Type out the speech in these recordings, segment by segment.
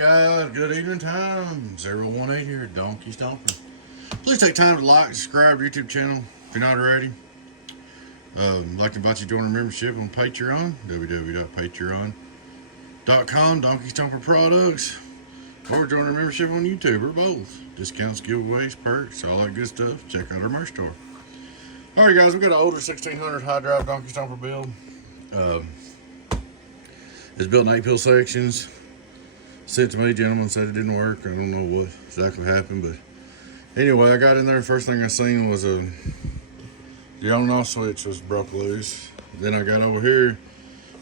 guys, good evening time. 018 here, Donkey Stomper. Please take time to like, subscribe to our YouTube channel if you're not already. I'd like to invite you to join our membership on Patreon, www.patreon.com, donkeystomperproducts, or join our membership on YouTube, or both. Discounts, giveaways, perks, all that good stuff. Check out our merch store. Alright guys, we got an older 1600 high drive donkey stomper build. It's built in 8-pill sections. Sent to me, gentleman said it didn't work. I don't know what exactly happened, but anyway, I got in there. First thing I seen was the on-off switch was broke loose. Then I got over here,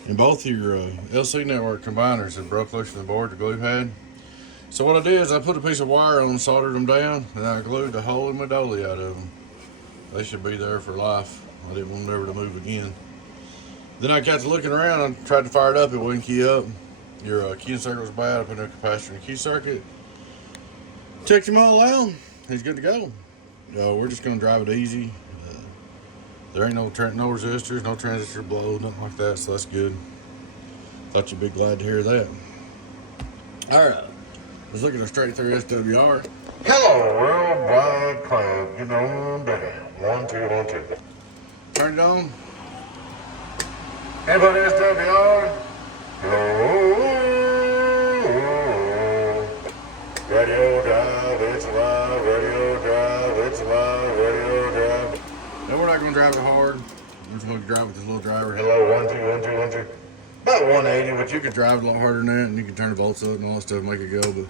and both your LC network combiners had broke loose from the board the glue had. So what I did is I put a piece of wire on, soldered them down, and I glued the whole in my dolly out of them. They should be there for life. I didn't want them ever to move again. Then I got to looking around and tried to fire it up. It wouldn't key up. Your keying circuit was bad. I put a new capacitor in the key circuit. Checked them all out. He's good to go. We're just going to drive it easy. There ain't no resistors, no transistor blow, nothing like that, so that's good. Thought you'd be glad to hear that. Alright, let's look at a straight through SWR. Hello, worldwide club. You know better. 1, 2, 1, 2. Turn it on. Input SWR. Radio drive, it's alive. Radio drive, it's alive. Radio drive. Now we're not going to drive it hard. We're just going to drive with this little driver. Hello, 1, 2, 1, 2, 1, 2. About 180, but you could drive a lot harder than that, and you can turn the volts up and all that stuff, make it go. But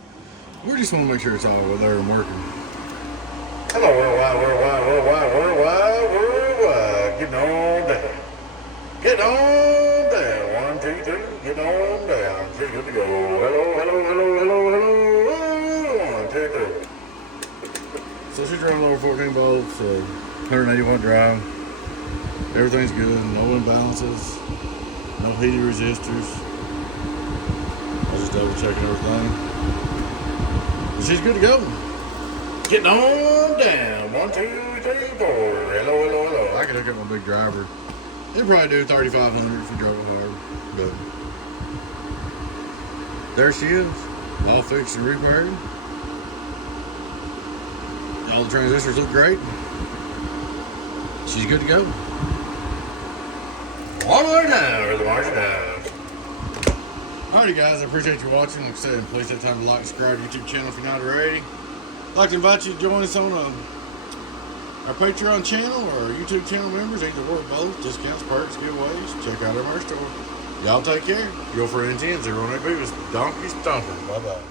we just want to make sure it's all there and working. Hello, worldwide. Getting on down. Get on down. 1, 2, 3. Get on down. She's good to go. Hello. 1, 2, 3. So she's running over 14 volts, 180 watt drive. Everything's good. No imbalances. No heated resistors. I was just double checking everything. She's good to go. Getting on down. 1, 2, 3, 4. Hello. I could hook up my big driver. It'd probably do 3,500 if we drove it hard. But there she is. All fixed and repaired. All the transistors look great. She's good to go. One more time for the marching down. Alrighty guys, I appreciate you watching. Like I said, please take time to like and subscribe to our YouTube channel if you're not already. I'd like to invite you to join us on our Patreon channel or our YouTube channel members. Either or both. Discounts, perks, giveaways. Check out our merch store. Y'all take care. Your friend 10 018 is Donkey Stomper. Bye bye.